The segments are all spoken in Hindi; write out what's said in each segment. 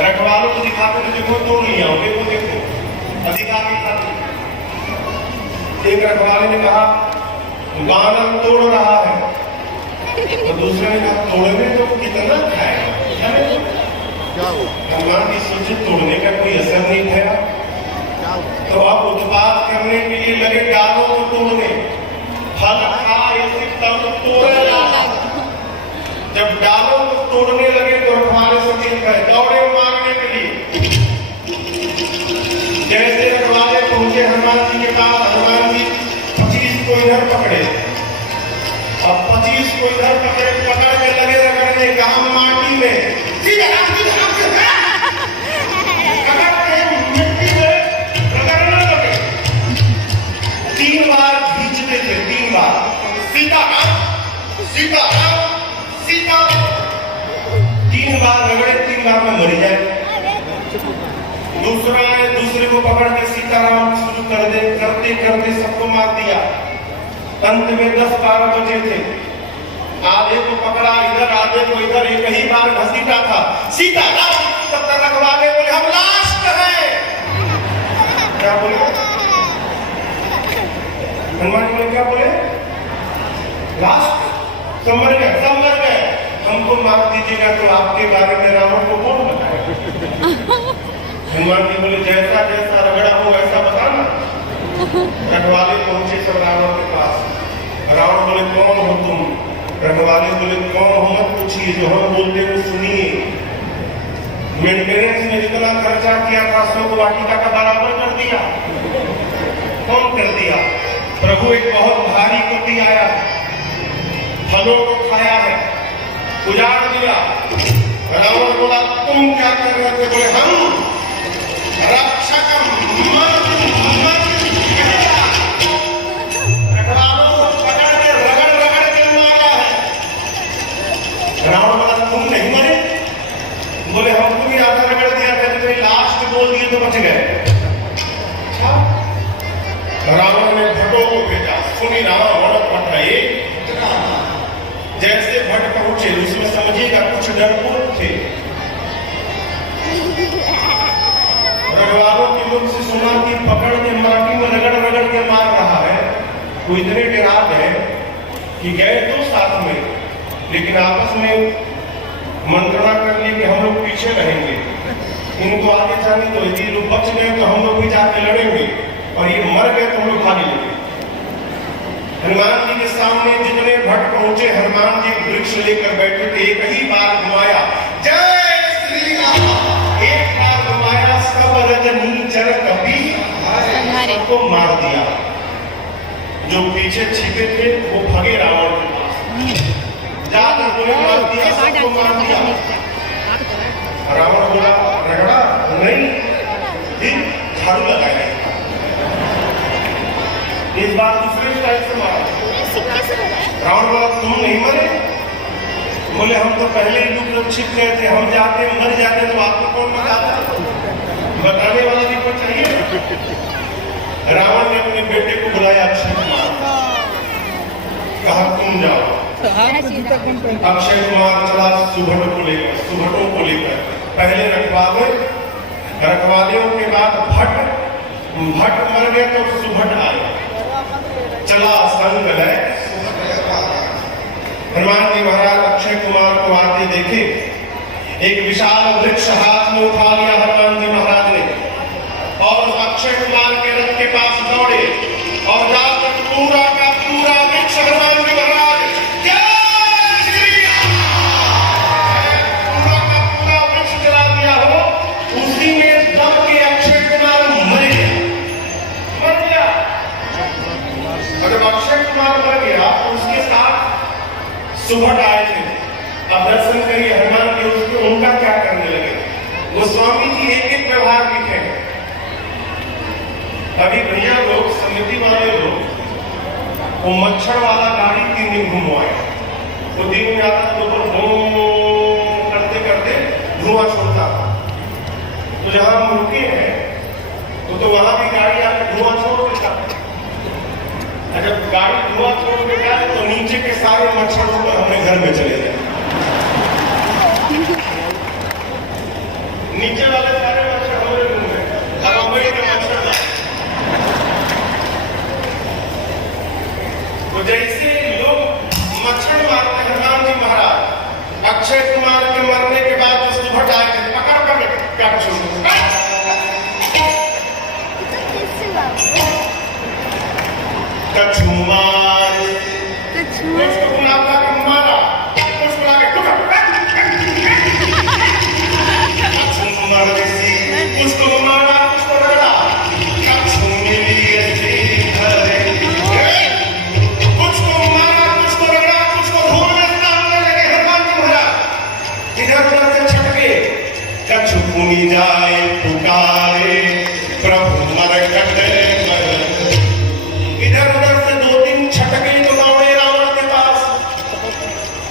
रखवालों को दिखाते थे, देखो तोड़ लिया, देखो देखो अधिकार नहीं था। एक रखवाले ने कहा बानर तोड़ रहा है, तो दूसरे ने कहा तोड़ने तो कितना खाएगा, हनुमान जी सोचे तोड़ने का कोई असर नहीं था, तो अब उत्पाद करने के लिए लगे डालों को तोड़ने। फल खाए तब तोड़ेगा। जब डालों को तोड़ने लगे तो रखवाले सचेत गए, दौड़े मारने के लिए। जैसे रखवाले पहुंचे हनुमान जी के पास, हनुमान जी 25 को इधर पकड़े और 25 को इधर पकड़े, पकड़ के लगे रगड़ने, कहा माटी में तीन बार खींचते थे, 3 बार सीताराम सीताराम सीताराम, 3 बार रगड़े, 3 बार में मर जाए। दूसरा ने दूसरे को पकड़ के सीताराम शुरू कर दे, करते करते सबको मार दिया। अंत में 10-12 बचे थे, आधे को पकड़ा इधर, आधे को इधर, एक ही बार घसीटा था सीताराम। तब तक रखवाले बोले हम लास्ट है। क्या बोले हनुमान जी बोले, क्या बोले लास्ट? सब मर गए, सब मर गए, हमको मार दीजिएगा तो आपके बारे में रावण को कौन बताएगा? हनुमान जी बोले जैसा जैसा रगड़ा हो वैसा बताना। रखवाले पहुंचे सब रावण के पास। रावण बोले कौन हो तुम? रखवाले बोले कौन हो मत पूछिए, जो हम बोलते हो सुनिए। मेंटेनेंस में जितना खर्चा किया था 100 वाटिका का बराबर कर दिया। कौन कर दिया? प्रभु एक बहुत भारी कोटी आया, फलों को खाया है, उजाड़ दिया। रावण बोला तुम क्या कर रहे थे? बोले हम रक्षक रखवालों को पकड़ के रगड़ रगड़ के मारा है। रावण बोला तुम नहीं मरे? बोले हमको भी आधा रगड़ दिया था, तो लास्ट बोल दिए तो बच गए। रावण ने भट्टों को भेजा, सुनी रावण भट्ट है। जैसे भट्ट पहुंचे उसमें समझिएगा कुछ डरपोक थे। रखवालों के लोग से सुना कि पकड़ के माटी में रगड़ रगड़ के मार रहा है, वो इतने डरा गए कि गए तो साथ में, लेकिन आपस में मंत्रणा कर ली कि हम लोग पीछे रहेंगे, इनको आगे जाने दो, यदि लोग बच गए तो हम लोग भी जाके लड़ेंगे, और ये मर गए तो हम लोग भागे लेंगे। हनुमान जी के सामने जितने भट्ट पहुंचे, हनुमान जी वृक्ष लेकर बैठे थे, एक ही बार घुमाया, जय श्री राम, एक बार घुमाया, सब रजनी चर कपी को मार दिया। जो पीछे छिपे थे वो भगे रावण के पास, जाकर बोले मार दिया, सबको मार दिया। रावण बोला रगड़ा नहीं, फिर झाड़ू लगाया। इस बार दूसरे स्टाइल से मारा। रावण बोला तुम नहीं मरे? बोले हम तो पहले ही दुख छिप गए थे, हम जाते मर जाते तो आपको कौन बताता? बताने वाला भी कोई चाहिए। रावण ने अपने बेटे को बुलाया, अक्षय कुमार, कहा तुम जाओ। अक्षय कुमार चला सुभटों को लेकर। पहले रखवालियों के बाद भट्ट मर गए तो सुभट आए, चला संग लय। हनुमान जी महाराज अक्षय कुमार को आते देखे, एक विशाल वृक्ष हाथ में उठा लिया हनुमान जी महाराज ने, और अक्षय कुमार के रथ के पास दौड़े और जाकर पूरा का पूरा वृक्ष हनुमान जी महाराज पूरा का पूरा वृक्ष जला दिया हो। उसी में दब के अक्षय कुमार मर गया। और जब अक्षय कुमार मर गया तो उसके साथ सुभट आए थे। अब दर्शन करिए हनुमान जी उसको उनका क्या करने लगे। गोस्वामी जी एक एक व्यवहार लिखे। अभी भैया लोग, समिति वाले लोग, वो मच्छर वाला गाड़ी 3 दिन घुमवाए। वो दिन में आता था, दोपहर करते करते धुआं छोड़ता था। तो जहां हम रुके हैं तो वहां भी गाड़ी आकर धुआं छोड़ देता। जब गाड़ी धुआं छोड़ के जाए तो नीचे के सारे मच्छर ऊपर अपने घर में चले जाए। नीचे वाले सारे मच्छर हमारे रूम में, अब अम्बई का मच्छर था। तो जैसे लोग मच्छर मारते हनुमान जी महाराज अक्षय कुमार के मरने के बाद जो सुभट आए थे, पकड़ पकड़ क्या छोड़ कछु मारे, उसको बुला के मारा, उसको बुला के कछु मार देसी, उसको मारा, उसको रगड़ा, कछु मिली ऐसी भरे, कुछ को मारा, कुछ को रगड़ा, कुछ को धूल में डालने लगे हनुमान जी महाराज। इधर उधर से छटके, कछु पुनी जाए पुकारे, प्रभु मरकट इधर उधर से 2-3 छटके तो दौड़े रावण के पास,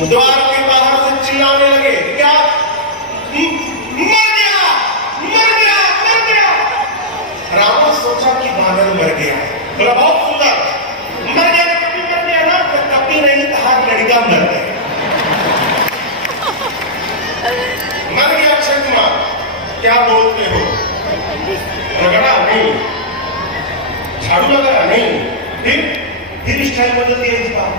द्वार के बाहर से चिल्लाने लगे, क्या मर गया, मर गया, मर गया। रावण सोचा कि बानर मर गया, बोला बहुत सुंदर, मर गया तो कभी मर गया ना, तो कभी नहीं कहा लड़का मर गया। मर गया अक्षय कुमार, क्या बोलते हो, रगड़ा नहीं, झाड़ू लगाया नहीं, फिर स्टाइल बदल दिया इस बार,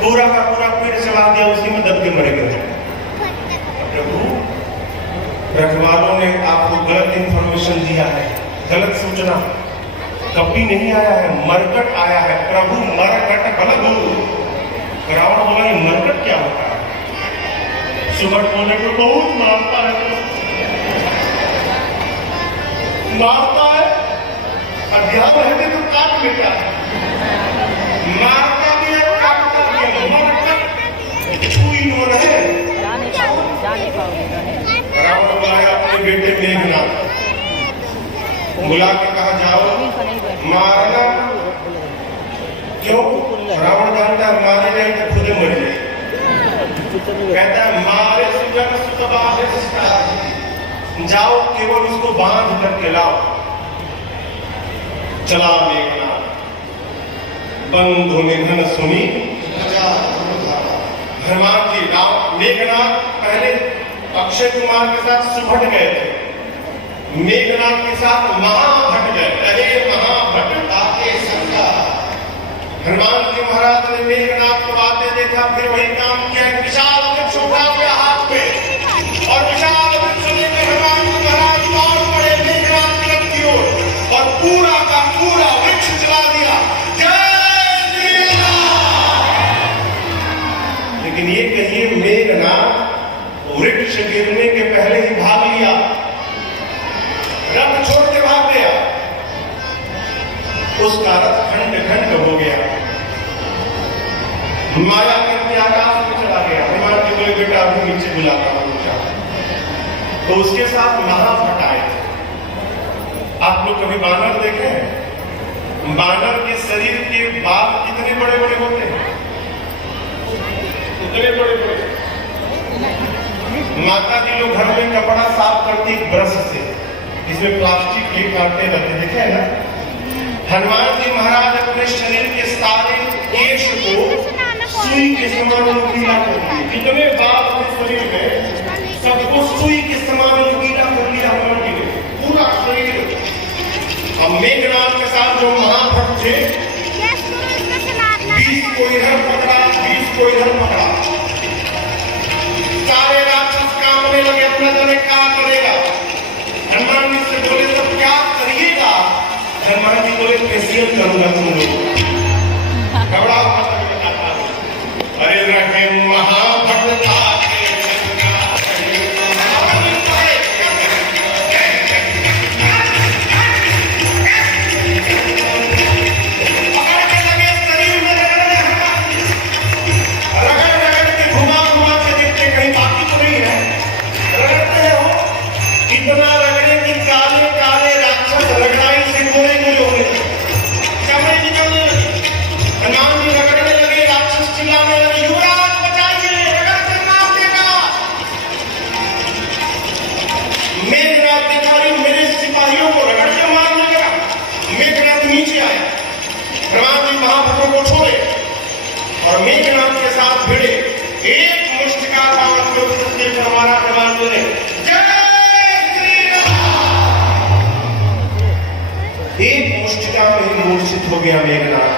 पूरा का पूरा पेड़ चला दिया, उसी में दब के मर गए। प्रभु रखवालों ने आपको गलत इंफॉर्मेशन दिया है, गलत सूचना, कभी नहीं आया है, मरकट आया है। प्रभु मरकट गलत हो। रावण बोला ये मरकट क्या होता है? सुबह बोले को बहुत मारता है, मारता है, अध्याप रहते तो काट लेता है, मारता भी है, काटता भी है, मरकट छुई हो रहे। रावण बुलाया अपने बेटे मेघनाथ, बुला के कहा जाओ मारना। क्यों? रावण जानता है मारे नहीं तो खुदे मर जाए। कहता है मारे सुजन सुतबाहे सिस्टा, जाओ केवल उसको बांध करके लाओ। चला मेघनाथ, बंधु निधन सुनी हनुमान जी। राम मेघनाथ पहले अक्षय कुमार के साथ सुभट गए थे, मेघनाथ के साथ महाभट गए। अरे महाभट आके संगा, हनुमान जी महाराज ने मेघनाथ को आते देखा, फिर वही काम किया, विशाल वृक्ष उठा लिया हाथ में, और विशाल वृक्ष लेकर हनुमान जी महाराज दौड़ पड़े मेघनाथ की ओर, और पूरा का पूरा वृक्ष जला दिया। जय श्री राम। लेकिन ये कहिए मेघनाथ वृक्ष गिरने के पहले ही भाग लिया, रथ छोड़ के भाग गया, उसका रथ खंड खंड हो गया, माया करके आकाश में चला गया। हनुमान जी बोले बेटा अभी नीचे बुलाता हूं, तो उसके साथ महाभट आए। आप लोग कभी बानर देखे हैं? बानर के शरीर के बाल कितने बड़े बड़े होते हैं, इतने बड़े बड़े। माता जी लोग घर में कपड़ा साफ करती ब्रश से, इसमें प्लास्टिक के कांटे रहते, देखे है ना? हनुमान जी महाराज अपने शरीर के सारे केश को सुई के समान नुकीला कर दिए। कितने बाल अपने शरीर में, सबको सुई के समान नुकीला कर दिया हनुमान जी ने, पूरा शरीर। अब मेघनाथ के साथ जो महाभक्त थे, 20 को इधर पकड़ा, 20 को इधर पकड़ा, सारे राक्षस कांपने लगे, अपना जाने क्या करेगा। हनुमान जी से बोले तो क्या करिएगा? हनुमान जी बोले फेसियल करूंगा तुम लोग, घबराओ मत। अरे रहे महाभक्त था और मेघनाथ के साथ भिड़े, एक मुष्टिका बाण को हमारा हनुमान जी ने जय मूर्छित हो गया मेघनाथ।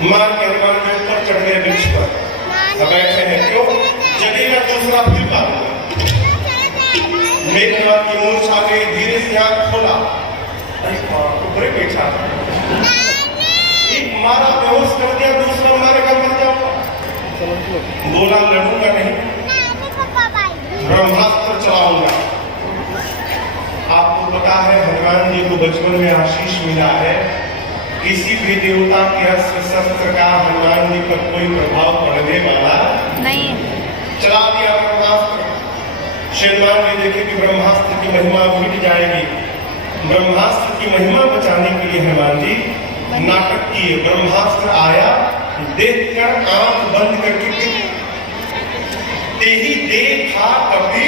मार के हनुमान के ऊपर चढ़ गए वृक्ष पर, अब बैठे हैं क्यों जगेगा दूसरा फिर मारूंगा। मेघनाथ की मूर्छा गई, धीरे से आंख खोला, अरे ऊपरे बैठा एक मारा बेहोश कर दिया, दूसरा मारेगा मर जाऊंगा। बोला लड़ूंगा नहीं, ब्रह्मास्त्र चलाऊंगा। आपको पता है हनुमान जी को बचपन में आशीष मिला है, किसी भी देवता के अस्त्र शस्त्र का हनुमान जी पर कोई प्रभाव पड़ने वाला नहीं। चला दिया ब्रह्मास्त्र। हनुमान जी देखे कि ब्रह्मास्त्र की महिमा मिट जाएगी, ब्रह्मास्त्र की महिमा बचाने के लिए हनुमान जी नाटक किए। ब्रह्मास्त्र आया, देखकर आंख बंद करके ही देखा, कभी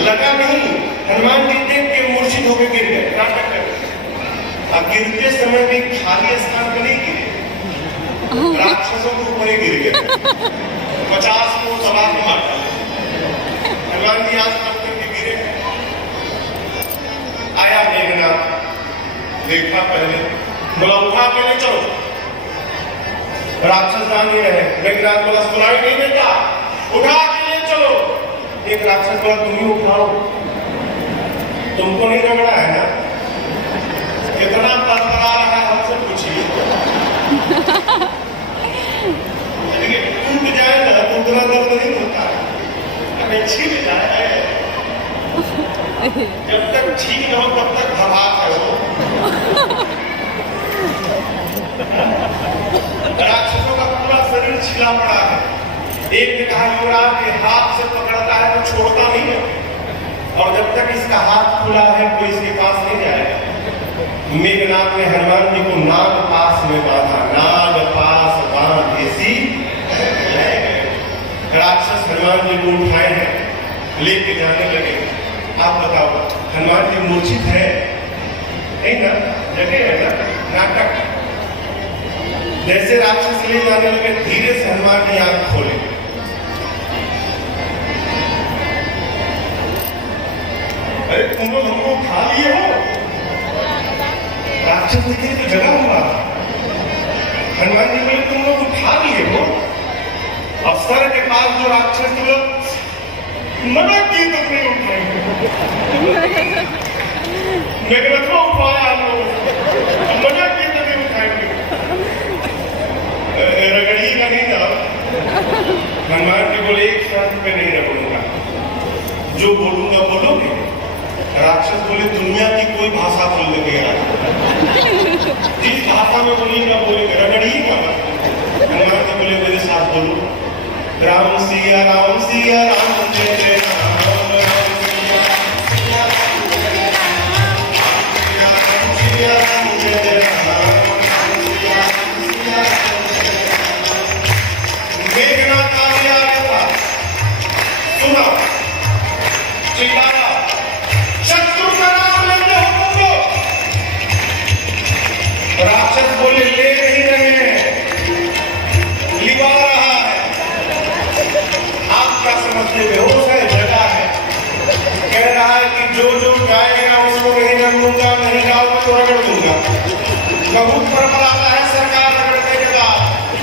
लगा नहीं। हनुमान जी देख के मूर्छित होकर गिर गए, नाटक कर। अब गिरते समय भी खाली स्थान पर नहीं गिरे, राक्षसों के ऊपर ही गिर गए, 50 को सवार में मार डाले। हनुमान जी आज पत्थर के गिरे। आया मेघनाथ, देखा पहले, बोला उठा के ले चलो। राक्षस जान नहीं रहे, मेघनाथ बोला सुनाई नहीं देता, उठा के ले चलो। एक राक्षस बोला तुम ही उठाओ, तुमको नहीं रगड़ा है ना, कितना तड़पड़ा रहा है हमसे पूछिए। टूट जाए ना तो उतना दर्द नहीं होता है, अगर छीन जाए, जब तक ठीक न हो तब तक भवाक है वो। राक्षसों का पूरा शरीर छिला पड़ा है। एक ने कहा युवराज के हाथ से पकड़ता है तो छोड़ता नहीं है, और जब तक इसका हाथ खुला है कोई इसके पास नहीं जाएगा। मेघनाथ ने हनुमान जी को नाग पास में बांधा, नाग पास बांध ऐसी राक्षस हनुमान जी को उठाए हैं, लेके जाने लगे। आप बताओ हनुमान जी मूर्छित है नहीं ना, जगह है ना, नाटक। जैसे राक्षस ले जाने लगे, धीरे से हनुमान जी आंख खोले, अरे तुम लोग हमको उठा लिए हो। राक्षस दिखे तो जगा हुआ। हनुमान जी बोले तुम लोग उठा लिए हो। अफसर के पास जो राक्षस लोग मना किए तो नहीं उठाएंगे, मेघनाथ को उठाया हम लोग, मना किए तो नहीं उठाएंगे। रगड़ी का नहीं था। हनुमान जी बोले एक शर्त पे नहीं रगड़ूंगा, जो बोलूंगा बोलोगे। राक्षस बोले दुनिया की कोई भाषा बोल लगे, जिस भाषा में बोलेगा बोलेगा, रगड़िएगा। हनुमान जी बोले मेरे साथ बोलो, राम सिया राम सिया राम जय जय राम, राम सिया राम जय जय राम। मेघनाथ आगे आ गया था, सुना, चिल्लाया, शत्रु का नाम लेते हो तुमको। राक्षस बोले ले नहीं रहे, लिवा रहा है, आपका समझते बेहोश है, जगा है। कह रहा है कि जो जो गाएगा उसको नहीं रगड़ूंगा, नहीं गाऊंगा तो रगड़ दूंगा। बहुत परपराता है सरकार रगड़ने के बाद,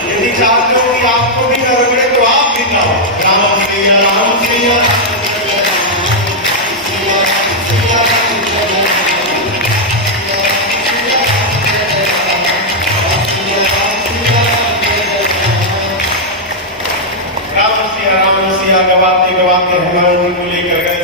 यदि चाहते हो कि आपको भी न रगड़े तो आप भी गाओ, राम सिया राम सिया। गवाते गवाते हनुमान जी को लेकर गए